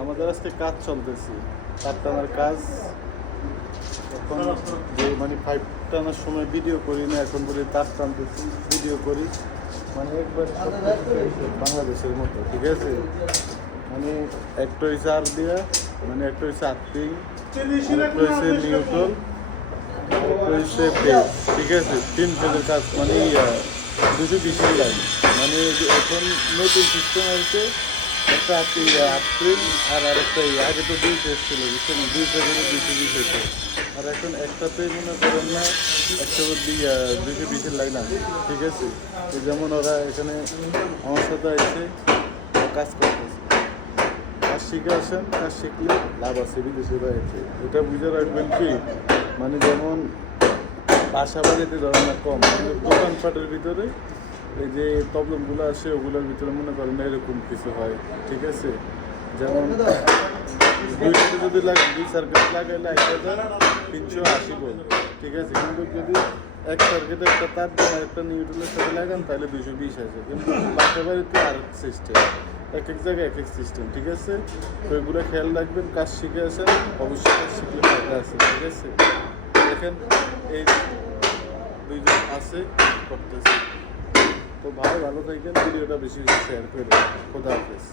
আমাদের আজকে কাজ চলতেছে। তার টানার কাজ। এখন যে মানে ফাইভ টানার সময় ভিডিও করি না, এখন বলি তার টানতেছি ভিডিও করি। মানে একবার বাংলাদেশের মতো, ঠিক আছে? মানে একটা হয়েছে আর দিয়া মানে একটা হয়েছে আর্থিং একটা হয়েছে নিউট্রল একটা হয়েছে পেজ ঠিক আছে? তিন পেজের কাজ মানে দুশো বিশের লাইন মানে এখন নতুন সিস্টেম হয়েছে একটা আপ্রিল আর আরেকটা আগে তো দুই পেজ ছিল বুঝছেন দুই পেজের দুশো বিশ হয়েছে আর এখন একটাতে মনে করেন না একটা দুশো বিশের লাইন আছে ঠিক আছে যেমন ওরা এখানে আমার সাথে এসে কাজ করতেছে কাজ শিখে আসেন কাজ শিখলে লাভ আছে বিদেশে বাইরে এটা বুঝে রাখবেন কি মানে যেমন বাসা বাড়িতে ধরেন না কম কিন্তু দোকানপাটের ভিতরে এই যে প্রবলেমগুলো আসে, ওগুলোর ভিতরে মনে করেন এরকম কিছু হয়, ঠিক আছে? যেমন দুইটাতে যদি লাগে দুই সার্কিট লাগাইলে এক হাজার তিনশো আশি বল ঠিক আছে? কিন্তু যদি এক সার্কিটে একটা তার দেন একটা নিউট্রালের সাথে লাগান, তাহলে দুশো বিশ আছে। কিন্তু বাসা বাড়িতে আর এক সিস্টেম এক এক জায়গায় এক এক সিস্টেম ঠিক আছে? তো এগুলো খেয়াল রাখবেন, কাজ শিখে আসেন, অবশ্যই কাজ শিখলে ফায়দা আছে, ঠিক আছে? দেখেন, এই দুইজন আছে, করতেছে। তো ভালো ভালো থাকেন। ভিডিওটা বেশি বেশি শেয়ার করে খোদা হাফেজ।